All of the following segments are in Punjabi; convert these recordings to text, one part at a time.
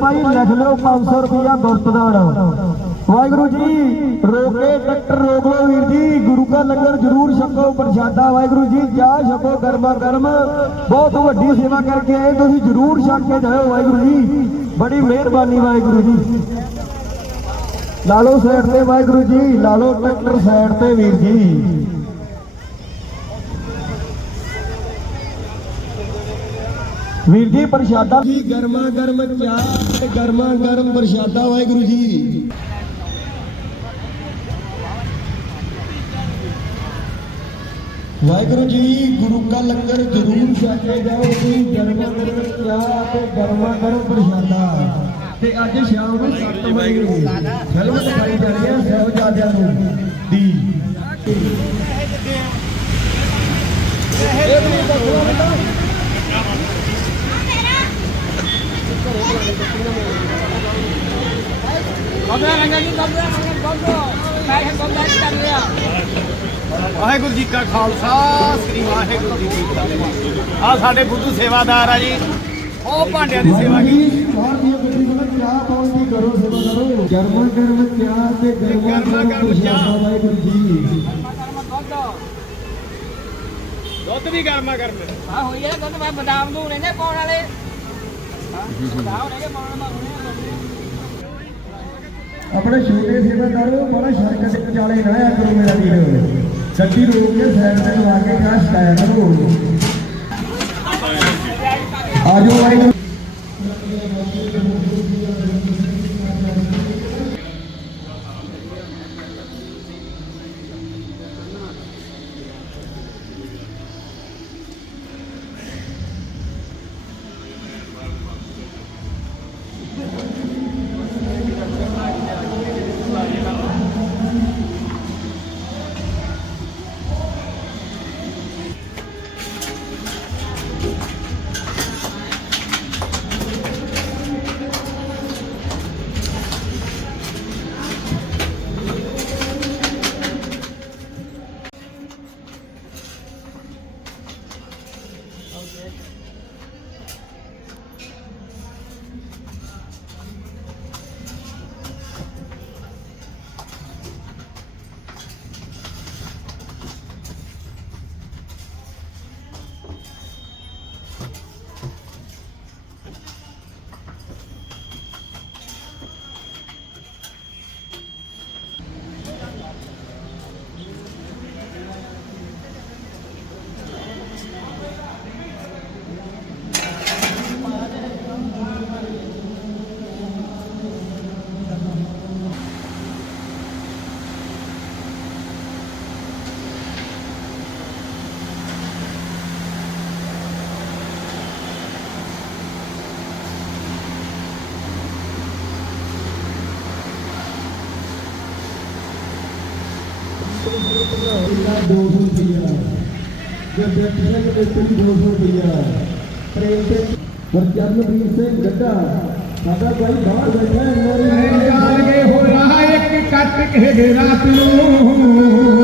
ਭਾਈ ਲਿਖ ਲਿਓ 500 ਰੁਪਇਆ ਗੁਰਤਦਾਨ ਵਾਹਿਗੁਰੂ ਜੀ, ਰੋਕੇ ਟਰੈਕਟਰ ਰੋਕ ਲਓ ਵੀਰ ਜੀ, ਗੁਰੂ ਕਾ ਲੰਗਰ ਜ਼ਰੂਰ ਛਕੋ, ਪ੍ਰਸ਼ਾਦਾ। ਵਾਹਿਗੁਰੂ ਜੀ ਜਾ ਛਕੋ, ਗਰਮਾ ਗਰਮ। ਬਹੁਤ ਵੱਡੀ ਸੇਵਾ ਕਰਕੇ ਆਏ, ਤੁਸੀਂ ਜ਼ਰੂਰ ਛਕ ਕੇ ਜਾਓ ਵਾਹਿਗੁਰੂ ਜੀ। ਬੜੀ ਮਿਹਰਬਾਨੀ, ਵਾਹਿਗੁਰੂ ਜੀ। ਲਾ ਲਓ ਸਾਈਡ ਤੇ, ਵਾਹਿਗੁਰੂ ਜੀ। ਲਾ ਲਓ ਟਰੈਕਟਰ ਸਾਈਡ ਤੇ, ਵੀਰ ਜੀ। ਵੀਰ ਜੀ, ਪ੍ਰਸ਼ਾਦਾ ਜੀ, ਗਰਮਾ ਗਰਮ ਚਾਹ ਤੇ ਗਰਮਾ ਗਰਮ ਪ੍ਰਸ਼ਾਦਾ, ਵਾਹਿਗੁਰੂ ਜੀ। ਵਾਹਿਗੁਰੂ ਜੀ, ਗੁਰੂ ਕਾ ਲੰਗਰ ਜ਼ਰੂਰ ਛਕੇ ਜਾਓ ਜੀ, ਗਰਮਾ ਗਰਮ ਚਾਹ ਤੇ ਗਰਮਾ ਗਰਮ ਪ੍ਰਸ਼ਾਦਾ। ਤੇ ਅੱਜ ਸ਼ਾਮ ਨੂੰ 7 ਵਜੇ ਫਿਲਮ ਦਿਖਾਈ ਜਾਣੀ ਹੈ ਸਾਹਿਬਜ਼ਾਦਿਆਂ ਨੂੰ। ਦੀ। ਵਾਹਿਗੁਰੂ ਜੀ ਕਾ ਖਾਲਸਾ ਸ੍ਰੀ ਵਾਹਿਗੁਰੂ ਜੀ ਕੀ ਫਤਿਹ। ਆ ਸਾਡੇ ਬੁੱਧੂ ਸੇਵਾਦਾਰ ਆ ਜੀ। ਉਹ ਭਾਂਡਿਆਂ ਦੀ ਸੇਵਾ ਕੀ ਬਾਹਰ ਦੀ ਗੱਡੀ ਕੋਲ ਚਾਹ ਪਾਉਣ ਦੀ ਕਰੋ ਸੇਵਾ ਕਰੋ। ਗਰਮਾ ਗਰਮ ਚਾਹ ਤੇ ਗਰਮਾ ਗਰਮ ਪ੍ਰਸ਼ਾਦਾ ਵਾਹਿਗੁਰੂ ਜੀ ਦੁੱਧ ਵੀ ਗਰਮਾ ਗਰਮ। ਆ ਹੋਈ ਹੈ ਦੁੱਧ ਮੈਂ ਬਦਾਮ ਦੂਣ ਇਹਨੇ ਪਾਉਣ ਵਾਲੇ ਬਦਾਮ ਨੇ ਪਾਉਣ ਵਾਲੇ ਆਪਣੇ ਛੋਟੇ ਸੇਵਾਦਾਰ, ਬੜਾ ਸੜਕ ਤੇ ਚਾਲੇ ਨਾ ਆਇਆ ਕਰੋ ਮੇਰਾ ਵੀਰ। ਗੱਡੀ ਰੋਕ ਕੇ ਸਾਈਡ ਤੇ ਲਾ ਕੇ ਕਾ ਸ਼ਿਕਾਇਆ ਕਰੋ ਆਜੋ ਵਾਹਿਗੁਰੂ ਦਾ 200 ਰੁਪਇਆ ਜੇ ਬੈਠੇ ਦੇ ਵਿੱਚ 200 ਰੁਪਇਆ ਪ੍ਰੇਮ ਤੇ ਗੁਰਚਰਨਵੀਰ ਸਿੰਘ ਗੱਡਾ ਸਾਡਾ ਭਾਈ ਬਾਹਰ ਬੈਠਾ ਹੈ ਮੇਰੀ ਜਾਣ ਕੇ ਹੋ ਰਹਾ ਇੱਕ ਕੱਟ ਕੇ ਦੇ ਰਾਤ ਨੂੰ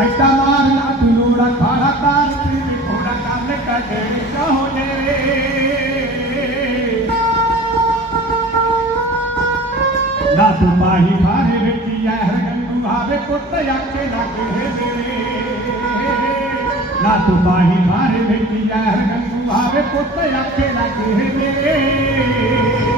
ਐਟਾ ਮਾਰ ਕੰਨ ਕੱਢੇ ਕਹੋ ਜੇ ਨਾ ਤੂੰ ਮਾਹੀ ਮਾਰੇ ਵਿੱਚ ਯਾਰ ਗੰਨੂ ਆਵੇ ਪੁੱਤ ਆਕੇ ਲੱਗੇ ਮੇਰੇ ਨਾ ਤੂੰ ਮਾਰੇ ਵਿੱਚ ਯਾਰ ਗੰਨੂ ਆਵੇ ਪੁੱਤ ਆਕੇ ਲੱਗੇ ਮੇਰੇ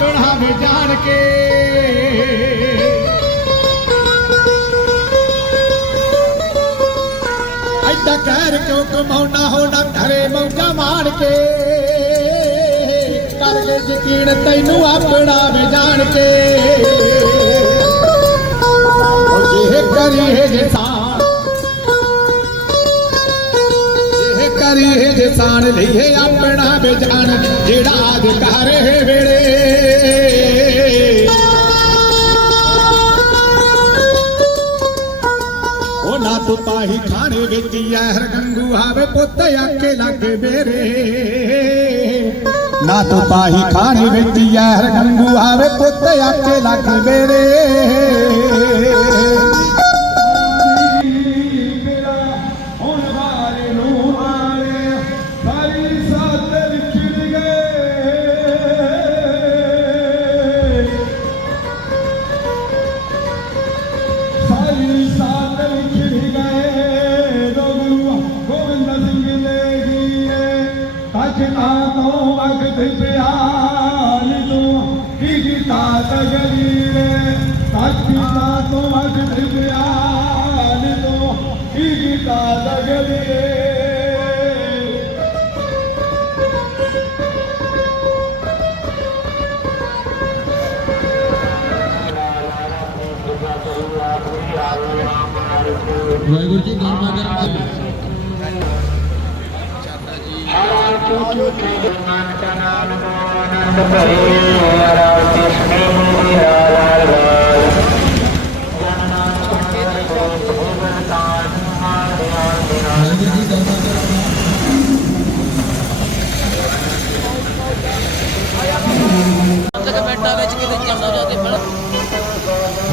ਤੈਨੂੰ ਆਪਣਾ ਵੇ ਜਾਣ ਕੇ। ਐਡਾ ਕਹਿਰ ਕਿਉਂ ਕਮਾਉਣਾ ਹੋਣਾ, ਘਰੇ ਮੌਜਾ ਮਾਰ ਕੇ। ਕਰ ਕਰਕੇ ਯਕੀਨ, ਤੈਨੂੰ ਆਪਣਾ ਵੇ ਜਾਣ ਕੇ। ਉਹ ਜੇ ਕਰੀਏ ਜੇ ਸਾਨ ਕਰੀਏ ਜੇ ਸਾਨ ਲਈਏ ਆਪਣਾ ਵੇ ਜਾਣ। ਜਿਹੜਾ ਅਧਿਕਾਰ ਹੈ ਵੇਲੇ। ਪਾਹੀ ਖਾਣੇ ਵਿੱਚ ਯਾਰ ਗੰਗੂ ਆਵੇ ਪੁੱਤ ਆਕੇ ਲੱਗੇ ਮੇਰੇ। ਨਾ ਤੂੰ ਪਾਹੀ ਖਾਣੇ ਵਿੱਚ ਯਾਰ ਗੰਗੂ ਆਵੇ ਪੁੱਤ ਆਕੇ ਲੱਗੇ ਮੇਰੇ। ਤਜਨਾ ਤੋਂ ਵਕਤ ਪਿਆ ਨੀ ਤੂੰ ਕੀ ਕੀਤਾ ਤਗਰੀਰੇ ਤਜਨਾ ਤੋਂ ਵਕਤ ਪਿਆ ਨੀ ਤੂੰ ਕੀ ਕੀਤਾ ਤਗਰੀਰੇ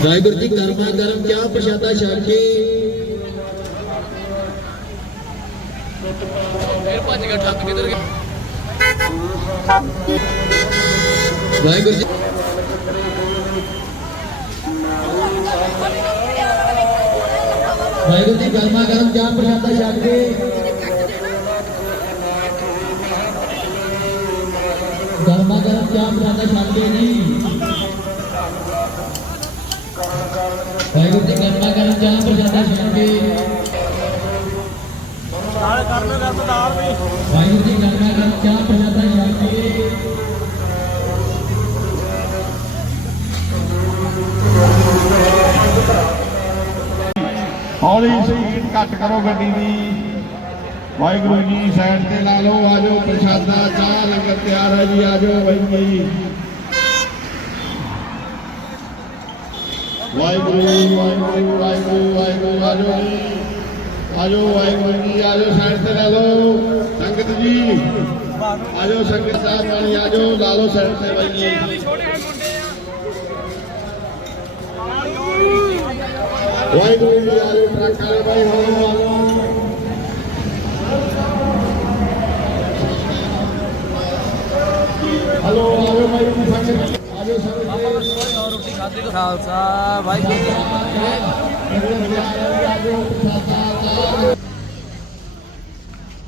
ਵਾਹਿਗੁਰੂ ਜੀ ਕਰਮਾ ਕਰਮ ਕਿਆ ਪ੍ਰਸ਼ਾਦਾ ਛਕ। ਫਿਰ ਭੱਜ ਕੇ ਠੱਕ ਕਿਧਰ ਗਿਆ? ਵਾਹਿਗੁਰੂ ਜੀ ਵਾਹਿਗੁਰੂ ਜੀ ਗਰਮਾ ਗਰਮ ਚਾਹ ਪ੍ਰਸ਼ਾਦਾ ਛਕ ਕੇ। ਗਰਮਾ ਗਰਮ ਚਾਹ ਪ੍ਰਸ਼ਾਦਾ ਛਕ ਕੇ ਜੀ ਵਾਹਿਗੁਰੂ ਜੀ ਗਰਮਾ ਵਾਹਿਗੁਰੂ ਜੀ ਗਰਮਾ ਗਰਮ ਚਾਹ ਪ੍ਰਸ਼ਾਦਾ ਛਕ ਕੇ ਹੌਲੀ ਸਪੀਡ ਘੱਟ ਕਰੋ ਗੱਡੀ ਦੀ। ਵਾਹਿਗੁਰੂ ਜੀ ਸਾਈਡ ਤੇ ਲਾ ਲਓ ਆਜੋ ਪ੍ਰਸ਼ਾਦਾ ਚਾਹ ਲੰਗਰ ਤਿਆਰ ਹੈ ਜੀ ਆਜੋ ਵਾਹਿਗੁਰੂ ਜੀ। ਵਾਹਿਗੁਰੂ ਵਾਹਿਗੁਰੂ ਵਾਹਿਗੁਰੂ ਵਾਹਿਗੁਰੂ ਆਜੋ ਜੀ। ਆਜੋ ਵਾਹਿਗੁਰੂ ਜੀ ਆਜੋ ਸਾਈਡ ਤੇ ਲਾ ਲਓ ਸੰਗਤ ਜੀ। ਆਜੋ ਸੰਗਤ ਸਾਹਿਬ ਵਾਲੀ ਆਜੋ ਲਾ ਲਓ ਸਾਈਡ ਤੇ ਵਾਹਿਗੁਰੂ ਜੀ ਵਾਹਿਗੁਰੂ ਜੀ ਆਜੋ ਟਰੱਕ ਵਾਲੇ ਭਾਈ ਹੋ ਆਜੋ ਹਲੋ ਆਜੋ ਜੀ ਸੰਗਤ ਆਜੋ ਸੰਗਤ ਜੀ। ਰੋਟੀ ਖਾਦੀ ਖਾਲਸਾ ਵਾਹਿਗੁਰੂ ਜੀ